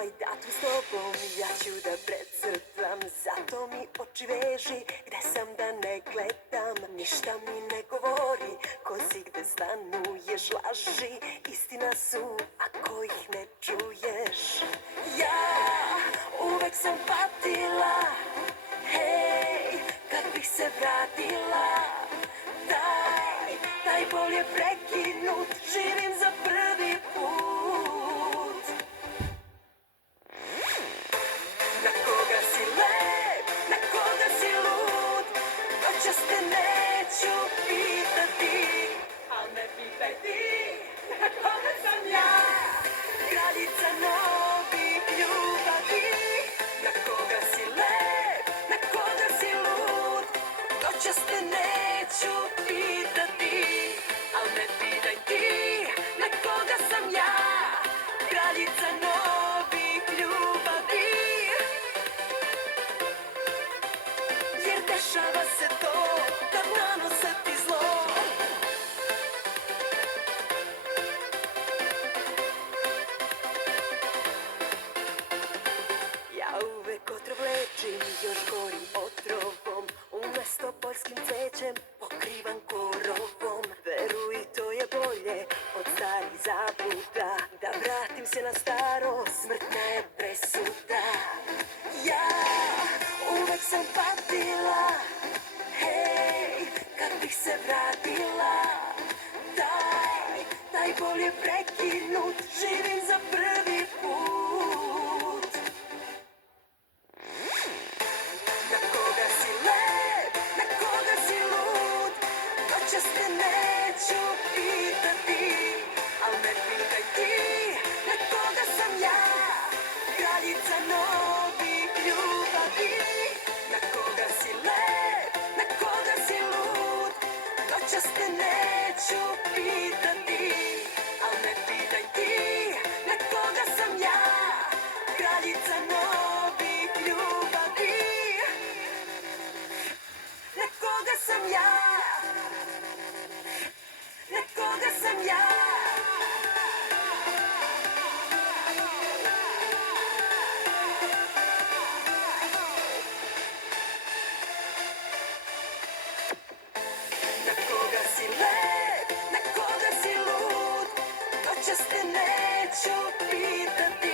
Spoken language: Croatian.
ovaj datum s tobom ja ću da precrtam. Zato mi oči veži, gde sam da ne gledam. Ništa mi ne govori, ko si gde stanuješ. Laži, istina su, ako ih ne čuješ. Ja uvek sam patila, hej, kad bih se vratila. Taj bol je prekinut, živim za prvi put. Na koga si lep, na koga si lud, noćas te neću pitati. Al me pitaj ti, na koga sam ja, kraljica novih ljubavi. Na koga si lep, na koga si lud, noćas te neću pitati. Al me pitaj ti, na koga sam ja, kraljica novih ljubavi. Jer dešava se to, kad nanose ti zlo. Ja uvek otrov lečim, još gorim otrovom. Umesto poljskim cvećem, pokrivan korovom. Veruj, to je bolje od starih zabluda. Da vratim se na staro, smrtna je presuda. Ja uvek sam patila, hej, kad bih se vratila. Taj bol je prekinut, živim za prvi put. Na koga si lep, na koga si lud, noćas te neću pitati. Al me pitaj ti, na koga sam ja, kraljica novih ljubavi. Na koga si lep, na koga si lud, noćas te neću pitati. Al me pitaj ti, na koga sam ja, kraljica novih ljubavi. Na koga sam ja, na koga sam ja. Na koga si lep, na koga si lud, noćas te neću pitati.